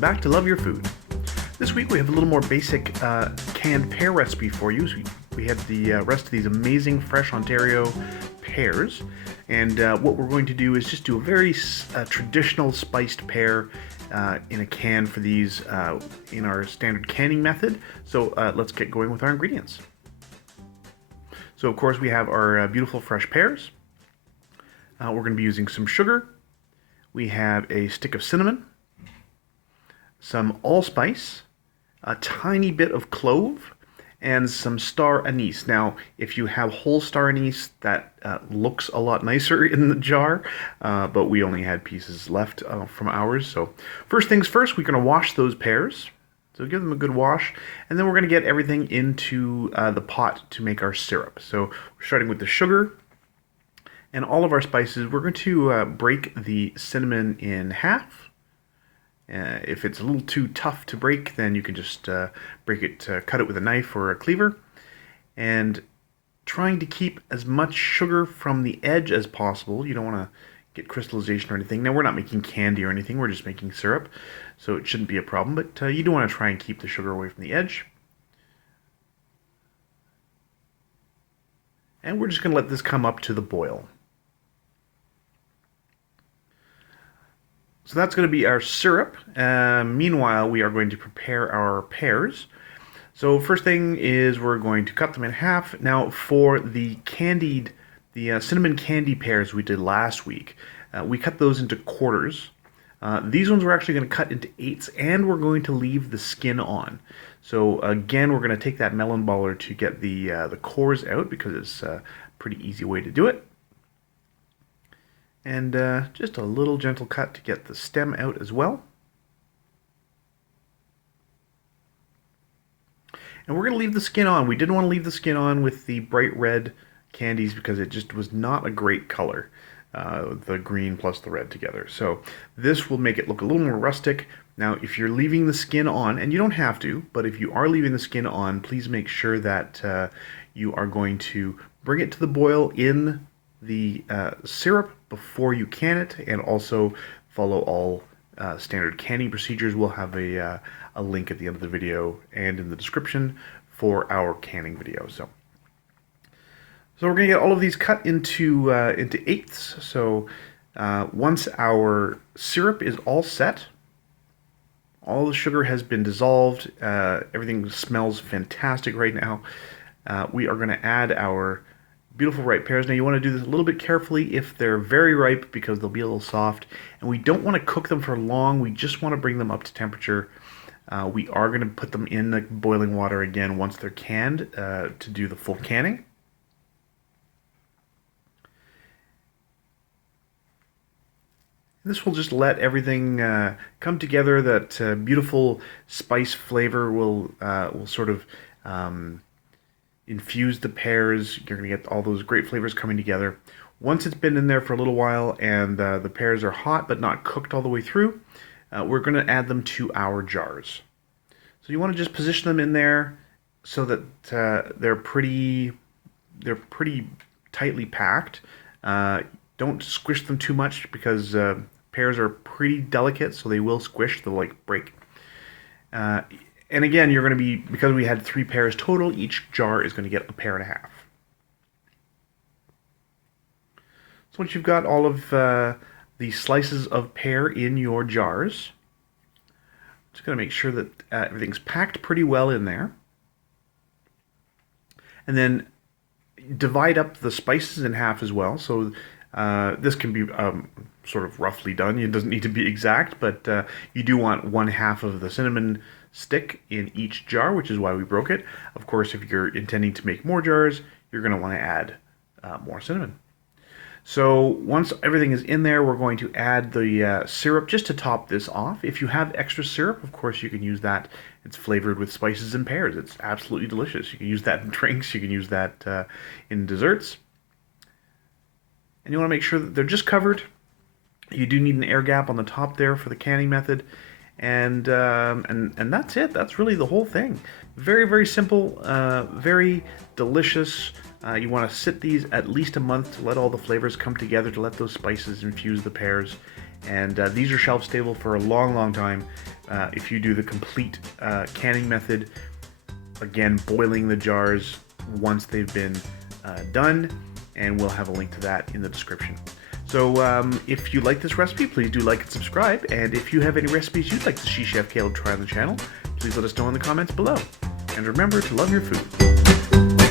back to Love Your Food. This week we have a little more basic canned pear recipe for you. So we had the rest of these amazing fresh Ontario pears, and what we're going to do is just do a very traditional spiced pear in a can for these in our standard canning method. So let's get going with our ingredients. So of course we have our beautiful fresh pears. We're going to be using some sugar. We have a stick of cinnamon, some allspice, a tiny bit of clove, and some star anise. Now, if you have whole star anise, that looks a lot nicer in the jar, but we only had pieces left from ours. So first things first, we're going to wash those pears. So give them a good wash, and then we're going to get everything into the pot to make our syrup. So we're starting with the sugar and all of our spices. We're going to break the cinnamon in half. If it's a little too tough to break, then you can just break it, cut it with a knife or a cleaver. And trying to keep as much sugar from the edge as possible. You don't want to get crystallization or anything. Now, we're not making candy or anything, we're just making syrup, so it shouldn't be a problem, but you do want to try and keep the sugar away from the edge. And we're just going to let this come up to the boil. So that's going to be our syrup. Meanwhile, we are going to prepare our pears. So first thing is we're going to cut them in half. Now for the cinnamon candy pears we did last week, we cut those into quarters. These ones we're actually going to cut into eighths, and we're going to leave the skin on. So again, we're going to take that melon baller to get the cores out, because it's a pretty easy way to do it. And just a little gentle cut to get the stem out as well. And we're going to leave the skin on. We didn't want to leave the skin on with the bright red candies because it just was not a great color, the green plus the red together. So this will make it look a little more rustic. Now, if you're leaving the skin on, and you don't have to, but if you are leaving the skin on, please make sure that you are going to bring it to the boil in the syrup before you can it, and also follow all standard canning procedures. We'll have a link at the end of the video and in the description for our canning video. So we're going to get all of these cut into eighths. So once our syrup is all set, all the sugar has been dissolved, everything smells fantastic right now, we are going to add our beautiful ripe pears. Now you want to do this a little bit carefully if they're very ripe, because they'll be a little soft, and we don't want to cook them for long. We just want to bring them up to temperature. We are going to put them in the boiling water again once they're canned to do the full canning. This will just let everything come together. That beautiful spice flavor will sort of infuse the pears. You're going to get all those great flavors coming together. Once it's been in there for a little while and the pears are hot but not cooked all the way through, we're going to add them to our jars. So you want to just position them in there so that they're pretty tightly packed. Don't squish them too much, because pears are pretty delicate, so they will squish, they'll like break. And again, you're going to be, because we had 3 pears total, each jar is going to get a pear and a half. So once you've got all of the slices of pear in your jars, just going to make sure that everything's packed pretty well in there. And then divide up the spices in half as well. So this can be sort of roughly done. It doesn't need to be exact, but you do want 1/2 of the cinnamon stick in each jar, which is why we broke it. Of course, if you're intending to make more jars, you're going to want to add more cinnamon. So once everything is in there, we're going to add the syrup just to top this off. If you have extra syrup, of course, you can use that. It's flavored with spices and pears. It's absolutely delicious. You can use that in drinks. You can use that in desserts. And you want to make sure that they're just covered. You do need an air gap on the top there for the canning method. And that's it. That's really the whole thing. Very, very simple, very delicious. You want to sit these at least a month to let all the flavors come together, to let those spices infuse the pears. And these are shelf stable for a long, long time. if you do the complete canning method, again, boiling the jars once they've been done, and we'll have a link to that in the description. So if you like this recipe, please do like and subscribe, and if you have any recipes you'd like to see Chef Caleb try on the channel, please let us know in the comments below. And remember to love your food.